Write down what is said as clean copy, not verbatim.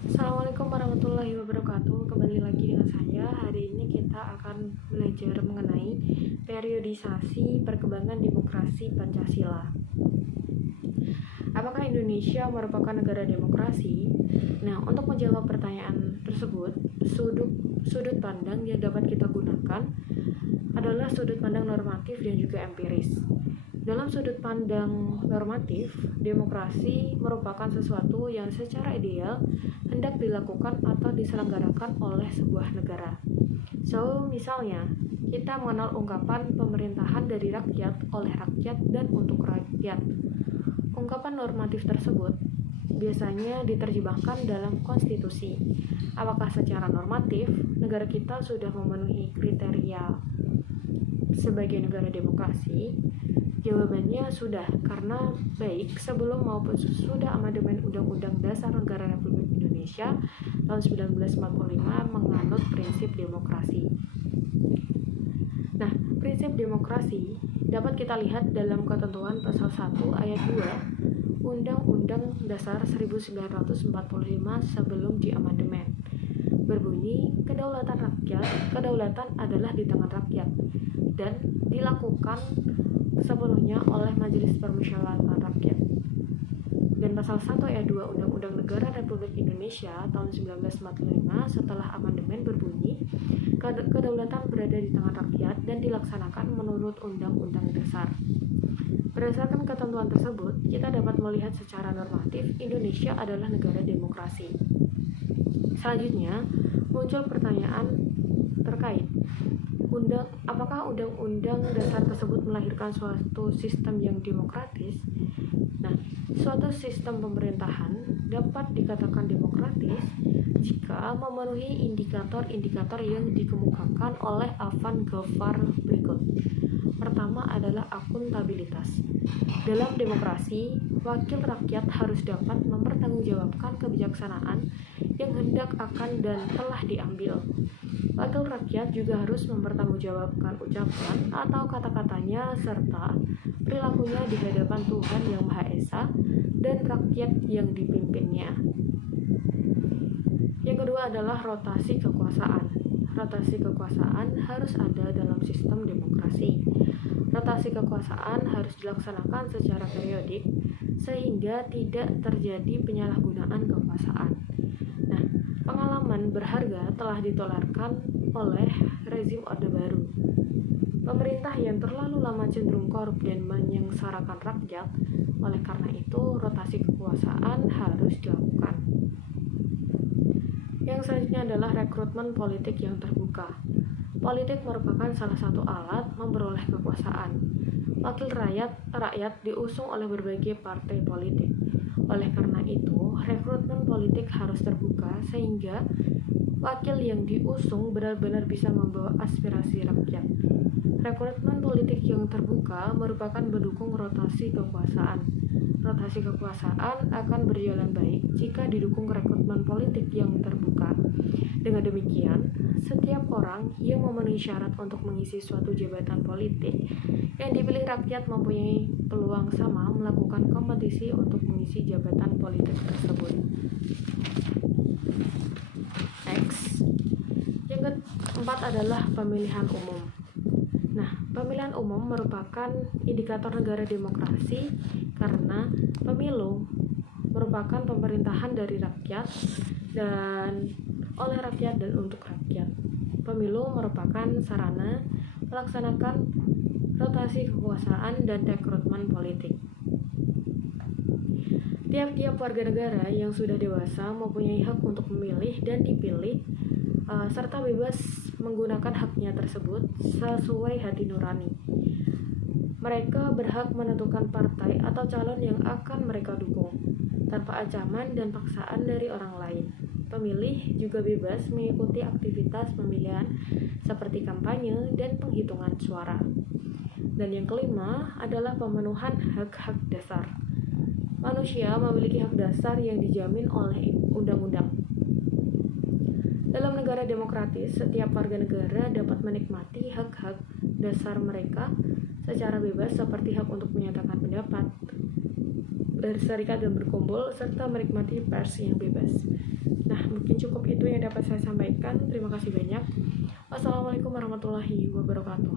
Assalamualaikum warahmatullahi wabarakatuh. Kembali lagi dengan saya. Hari ini kita akan belajar mengenai periodisasi perkembangan demokrasi Pancasila. Apakah Indonesia merupakan negara demokrasi? Nah, untuk menjawab pertanyaan tersebut, sudut pandang yang dapat kita gunakan adalah sudut pandang normatif dan juga empiris. Dalam sudut pandang normatif, demokrasi merupakan sesuatu yang secara ideal hendak dilakukan atau diselenggarakan oleh sebuah negara. Misalnya, kita mengenal ungkapan pemerintahan dari rakyat, oleh rakyat, dan untuk rakyat. Ungkapan normatif tersebut biasanya diterjemahkan dalam konstitusi. Apakah secara normatif, negara kita sudah memenuhi kriteria sebagai negara demokrasi? Jawabannya sudah, karena baik sebelum maupun sesudah amandemen Undang-Undang Dasar Negara Republik Indonesia tahun 1945 menganut prinsip demokrasi. Nah, prinsip demokrasi dapat kita lihat dalam ketentuan pasal 1 ayat 2 Undang-Undang Dasar 1945 sebelum diamandemen. Berbunyi, kedaulatan adalah di tangan rakyat dan dilakukan sepenuhnya oleh Majelis Permusyawaratan Rakyat. Dan pasal 1 ayat 2 Undang-Undang Negara Republik Indonesia tahun 1945 setelah amandemen berbunyi, kedaulatan berada di tangan rakyat dan dilaksanakan menurut Undang-Undang Dasar. Berdasarkan ketentuan tersebut, kita dapat melihat secara normatif Indonesia adalah negara demokrasi. Selanjutnya, muncul pertanyaan terkait apakah undang-undang dasar tersebut melahirkan suatu sistem yang demokratis? Nah, suatu sistem pemerintahan dapat dikatakan demokratis jika memenuhi indikator-indikator yang dikemukakan oleh Avan Gofar berikut. Pertama adalah akuntabilitas. Dalam demokrasi, wakil rakyat harus dapat mempertanggungjawabkan kebijaksanaan yang hendak akan dan telah diambil. Wakil rakyat juga harus mempertanggungjawabkan ucapan atau kata-katanya serta perilakunya di hadapan Tuhan Yang Maha Esa dan rakyat yang dipimpinnya. Yang kedua adalah rotasi kekuasaan. Rotasi kekuasaan harus ada dalam sistem demokrasi. Rotasi kekuasaan harus dilaksanakan secara periodik sehingga tidak terjadi penyalahgunaan kekuasaan. Nah, pengalaman berharga telah ditolarkan oleh rezim Orde Baru. Pemerintah yang terlalu lama cenderung korup dan menyengsarakan rakyat, oleh karena itu rotasi kekuasaan harus dilakukan. Yang selanjutnya adalah rekrutmen politik yang terbuka. Politik merupakan salah satu alat memperoleh kekuasaan. Wakil rakyat diusung oleh berbagai partai politik. Oleh karena itu, rekrutmen politik harus terbuka sehingga wakil yang diusung benar-benar bisa membawa aspirasi rakyat. Rekrutmen politik yang terbuka merupakan pendukung rotasi kekuasaan. Rotasi kekuasaan akan berjalan baik jika didukung rekrutmen politik yang terbuka. Dengan demikian, setiap orang yang memenuhi syarat untuk mengisi suatu jabatan politik yang dipilih rakyat mempunyai peluang sama melakukan kompetisi untuk mengisi jabatan politik tersebut. Next. Yang keempat adalah pemilihan umum. Nah, pemilihan umum merupakan indikator negara demokrasi karena pemilu merupakan pemerintahan dari rakyat dan oleh rakyat dan untuk rakyat. Pemilu merupakan sarana melaksanakan rotasi kekuasaan dan rekrutmen politik. Tiap-tiap warga negara yang sudah dewasa mempunyai hak untuk memilih dan dipilih serta bebas menggunakan haknya tersebut sesuai hati nurani. Mereka berhak menentukan partai atau calon yang akan mereka dukung tanpa ancaman dan paksaan dari orang lain. Pemilih juga bebas mengikuti aktivitas pemilihan seperti kampanye dan penghitungan suara. Dan yang kelima adalah pemenuhan hak-hak dasar. Manusia memiliki hak dasar yang dijamin oleh undang-undang. Dalam negara demokratis, setiap warga negara dapat menikmati hak-hak dasar mereka secara bebas seperti hak untuk menyatakan pendapat, berserikat dan berkumpul, serta menikmati pers yang bebas. Nah, cukup itu yang dapat saya sampaikan. Terima kasih banyak. Wassalamualaikum warahmatullahi wabarakatuh.